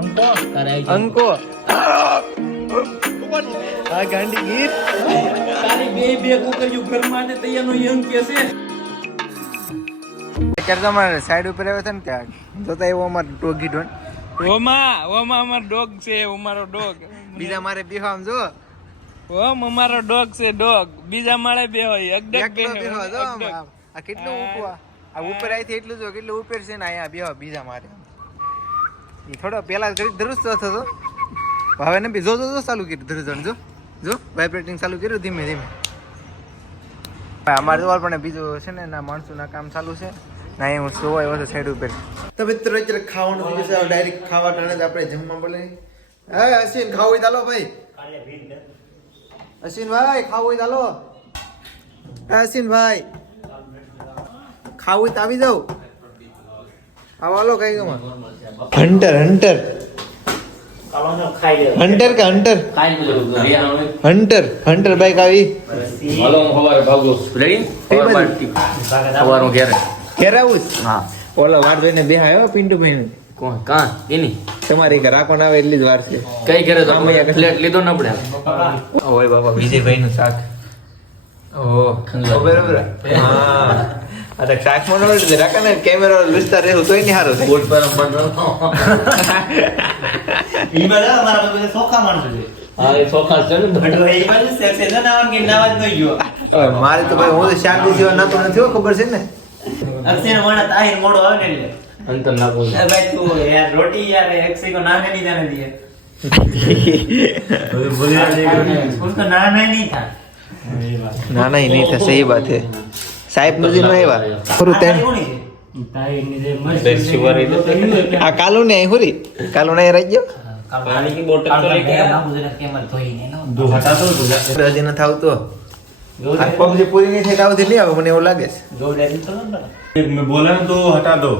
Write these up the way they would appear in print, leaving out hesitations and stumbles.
અંકો આ ગાંડી ગીર તારી બે કુકરીઓ ઘરમાં ને તૈયારનો યંગ કે છે. અત્યારે તમારે સાઈડ ઉપર આવ્યો છે ને ત્યાં જોતા એવો અમારો ડોગી ડોન ઓમાં અમારો ડોગ છે. અમારો ડોગ બીજા મારે બેહવા આમ જો અમારો ડોગ છે. ડોગ બીજા માળે બે હોય એકલો બેહવા જો આમ. આ કેટલું ઉપર આ ઉપર આવીથી એટલું જો કેટલું ઉપર છે ને અહીંયા બેહવા બીજા મારે એ થોડો પેલા કરી ધરુસ થતો હવે ને બી જો ચાલુ કર્યું ધરુજણ જો વાઇબ્રેટિંગ ચાલુ કર્યું ધીમે ધીમે. અમારે જોવા પણ બીજું છે ને ના માણસોના કામ ચાલુ છે ના એ હું સોવાય હતો સાઈડ ઉપર. તો મિત્રો અત્યારે ખાવાનું થઈ જશે ડાયરેક્ટ ખાવા ટાણે જ આપણે જમવા બોલે. હા અશ્વિન ખાવું હોય ચાલો ભાઈ. અશ્વિનભાઈ ખાવું હોય ચાલો. અશ્વિનભાઈ ખાવું હોય તો આવી જાવ. આવો હાલો કઈ ગમાં હન્ટર હન્ટર બાઈક આવી. હાલો હું સવારે ભાગું રેડી સવારે હું ઘેરે કેરાવું હા ઓલો વાર જોઈને બેહાયો પિન્ટુભાઈ કોણ કાં એની તમારી ઘર રાખો આવે એટલી જ વાર છે. કઈ ઘરે તો ફ્લેટ લીધો ને આપણે ઓય બાબા વિજયભાઈ નું શાક. ઓહ બરાબર હા આ તો શાક માં રાખે ને કેમેરો લુસ્તા રહેવું તોય નહીં સારું બોટ પર બંધ ઈ બધા અમારા બધા સોખા માણસો છે. હા એ સોખા છે ને બટો એ બધું સેક્શન આવન કે નાવા જ ન ગયો. મારે તો ભાઈ હું તો શાંતિ જેવા નતો નથી ખબર છે ને. અક્ષય માણસ તાહીર મોડો આવે ને એટલે અંતર નાખું અરે ભાઈ તું યાર રોટી યાર અક્ષય को नाने नहीं जाने दिए उसको नाना नहीं था. ના ના નહીં થાય સહી વાત છે. સાહેબ નદી નો આવ્યા ખરું તેમ આ કાલુ ને હુરી કાલુ ને રહી ગયો પાણી की बोतल तो लेके आ दो हटा दो હજી નથી આવતો. આ પબજી પૂરી નહીં થઈ તો આવતી નહીં આવે મને એવું લાગે છે. दो लेने तो ना मैं बोला ना तो हटा दो.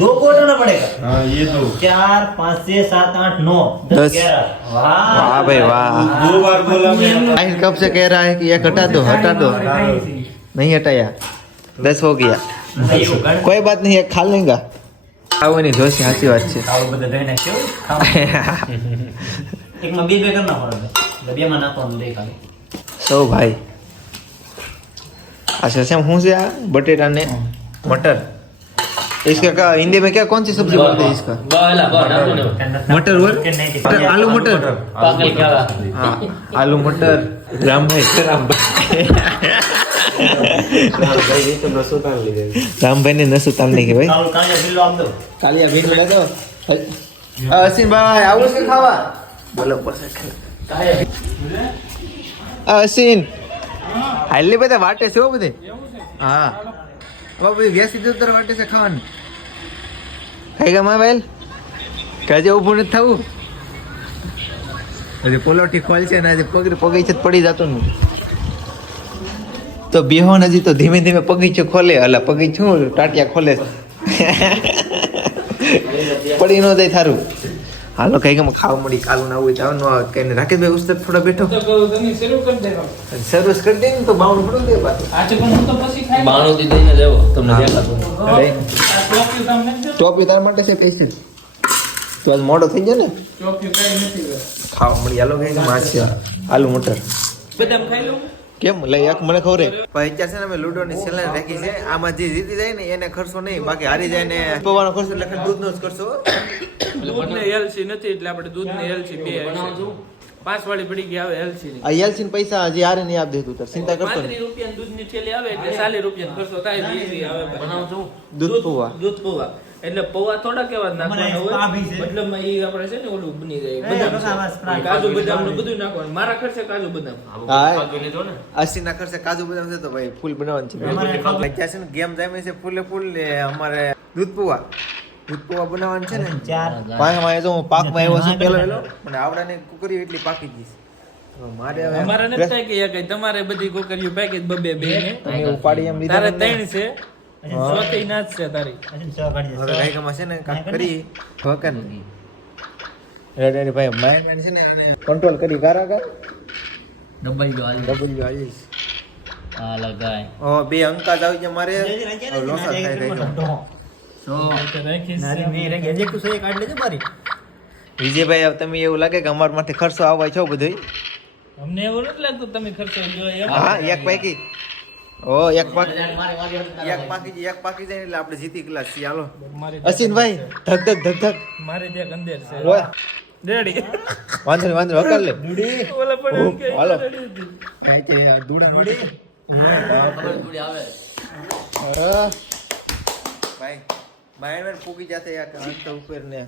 दो को हटाना पड़ेगा. हाँ ये दो 4 5 6 7 8 9 10 11 वाह वाह भाई वाह. 2 बार बोला मैं. आखिर कब से कह रहा है कि एक हटा दो नहीं हटाया 10 हो गया कोई बात नहीं एक खा लेगा. આવો નહીં જોશી સાચી વાત છે. આવું બધું ધોઈ નાખ્યો એકમાં બે કરના પડે બે માં નાખવાનું દેખાય. सो भाई अच्छा सेम हूँ से बटेटा ने मटर इसका क्या हिंदी में क्या कौन सी सब्जी बोलते हैं इसका बाला बाला मटर और आलू मटर पागल क्या हाँ आलू मटर राम भाई राम भाई ने नसु तालने के भाई કાળો કાળિયા બિલ્લો આપ દો. कालिया भीख ले दो असीम भाई आओ से खावा बोलो बस અસીન હાલી બધા વાટે છે હો બધે. હા હવે ભાઈ 20-70 વાટે છે ખાવાનું. ખાઈ ગયા માં વેલ કાજે ઊભું નથી થવું. હજી પોલોટી ખોલ છે ને હજી પગી છે પડી જતો ને તો બેહો ને હજી તો ધીમે ધીમે પગીચો ખોલે અલા પગીચું ટાટિયા ખોલે પડી ન જાય થારું. હાલો કઈ ગમ ખાવા મળી કાલું ના હોય તો આવે કઈને રાકેશભાઈ ઉસ્તર થોડા બેઠો તમે શરૂ કરી દેવા સર્વિસ કરી દે ને તો બાવણ ફોડો દે પાછું. આજે પણ હું તો પછી ખાઈ બાણું થી દઈને લેવો તમને દેખાતું ચોપ્યું કામ નથી ટોપી તાર માટે છે કઈ છે તો આજ મોડો થઈ ગયો ને ચોપ્યું કઈ નથી ખાવા મળી હાલો કઈ માછી આલુ મટર બદામ ખાઈ લઉં કેમ લઈ એક મને ખબર ભાઈ અત્યારે છે ને અમે લૂડો ની ચેલેન્જ રાખી છે. આમાં જે જીતી જાય ને એને ખર્ચો નહીં બાકી હારી જાય ને પવાનો ખર્ચો એટલે ખાલી દૂધનો જ કરશો. દૂધ ને એલસી નથી એટલે આપણે દૂધ ને એલસી બે 5 વાળી પડી ગઈ આવે એલસી ની આ એલસીન પૈસા હજી હારે નહીં આપ દેતું તાર ચિંતા કરતો 35 રૂપિયા દૂધ ની થેલી આવે એટલે 40 રૂપિયા કરશો થાય ઈઝી આવે બનાવજો દૂધ પૌવા. દૂધ પૌવા એટલે પૌવા થોડા કેવા નાખવાના હોય મતલબ માં ઈ આપણે છે ને ઓલું બની જાય બદામ છે. કાજુ બદામ નું બધું નાખવાનું મારા ખર્ચે કાજુ બદામ હા લીધો ને 80 ના ખર્ચે કાજુ બદામ છે તો ભાઈ ફૂલ બનાવવાનું છે. અત્યારે છે ને ગેમ જામે છે ફૂલે ફૂલ ને અમારે દૂધ પૌવા બનાવવાનું છે ને 4 પાકમાં જો હું પાકમાં આવ્યો છું પેલો પણ આવડાને કુકરી એટલી પાકી ગઈ છે. મારે હવે અમારે નથી થાય કે કઈ તમારે બધી કોકરીઓ પેકેજ બબે બે ને તમે ઉપાડી એમ તારે લીધા 3 છે ચોથી ના જ છે તારી હવે રાઈકામાં છે ને કાક કરી વકન રેડી ભાઈ માઈન છે ને અને કંટ્રોલ કરી કારાગર ડબ્બાઈ ગયો ડબલ આવીશ આ લગાય ઓ બે અંકા જ આવી ગયા મારે લોસા થાય રહી ગયો નારી મે રે ગેજે કુ સે કાઢ લેજે મારી વિજયભાઈ હવે તમે એવું લાગે કે અમારા માટે ખર્ચો આવવા છો બધું અમને એવું નથી લાગતું તમે ખર્ચો જો એમ. હા એક પૈકી એક પાકી જાય એટલે આપણે જીતી ગ્લાસ છીએ હાલો મારી અશ્વિનભાઈ ધક ધક ધક ધક મારી ત્યાં ગંદેર છે ઓય રેડી વાંધો નહીં વકર લે ઓલા પણ એમ કે હાલો. રેડી હતી. ભાઈ બાયણ પૂકી જાતે યાર અંત ઉપર ને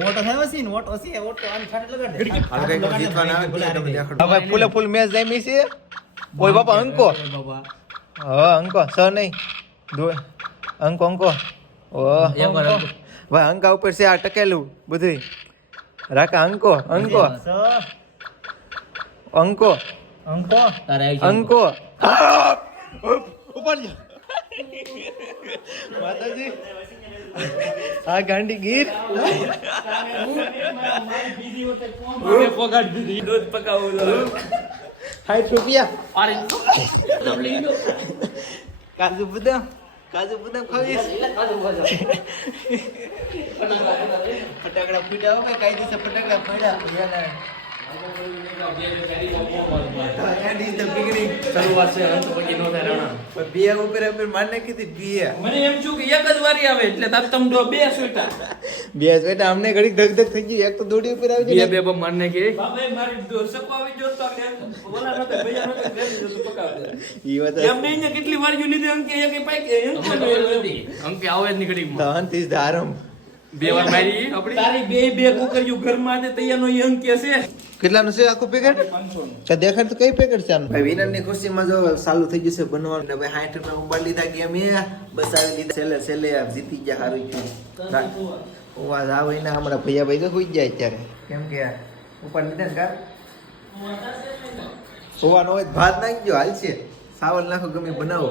ઓટો થયો છે ને ઓટો છે ઓટો આની ફાટે લગાડ દે હાલો કઈ જીતવાના આવે તો તમે દેખાડો ભાઈ ફૂલે ફૂલ મેચ જામી છે ઓય બાપા અંકો બાબા હા અંકો સ નહીં દો અંકો અંકો ઓ ભાઈ અંકા ઉપર છે આ ટકેલું બધું રાકા અંકો અંકો અંકો અંકો તારે આવી અંકો ઉપર જા માતાજી આ ગાંડી ગીર ઓકે પગાડ દીધી દૂધ પકાવું લો 60 રૂપિયા કાજુ બદામ ખાવીશ ફટાકડા ફૂટ્યા હોય કાયદેસર ફટાકડા ફોડ્યા And is the beginning. શરૂઆત છે અંત પછી નો થાય રાણા બિયા ઉપર માર નાખી હતી બિયા મને એમ છું કે એક જ વારી આવે એટલે તાર તમ દો બે સ્વેટા બે બેટા અમને ઘડી ધક ધક થઈ ગયું એક તો દોડી ઉપર આવી બે જાય બે મારને કે બાપા મારી સપાવી જો તો કે ઓલા નતો ભૈયા નતો રેડી જો પકાવ દે ઈ વાત એમ નહીં ને કેટલી વાર જો લીધે અંકે એક પાઈ કે અંકે આવે જ નીકળી ધન થી ધારમ બે વાર મારી આપડી તારી બે કુકરીઓ ઘરમાં છે તૈયારનો ઈ અંકે છે કેટલાનું છે આખું પેકેટ 500 કે દેખાડ તો કઈ પેકેટ છે આનું ભાઈ વિનર ની ખુશીમાં જો ચાલુ થઈ જશે બનવાનું ને ભાઈ 60 રૂપિયા મોબાઈલ લીધા કે અમે બસ આવી લીધા છેલ્લે જીતી ગયા હારું થયું અવાજ આવે ને હમણાં ભૈયા ભાઈ તો સુઈ જાય અત્યારે કેમ કે ઉપર લીધા ને કાર હોવાનો હોય તો ભાત નાખજો હાલ છે સાવલ નાખો ગમે બનાવો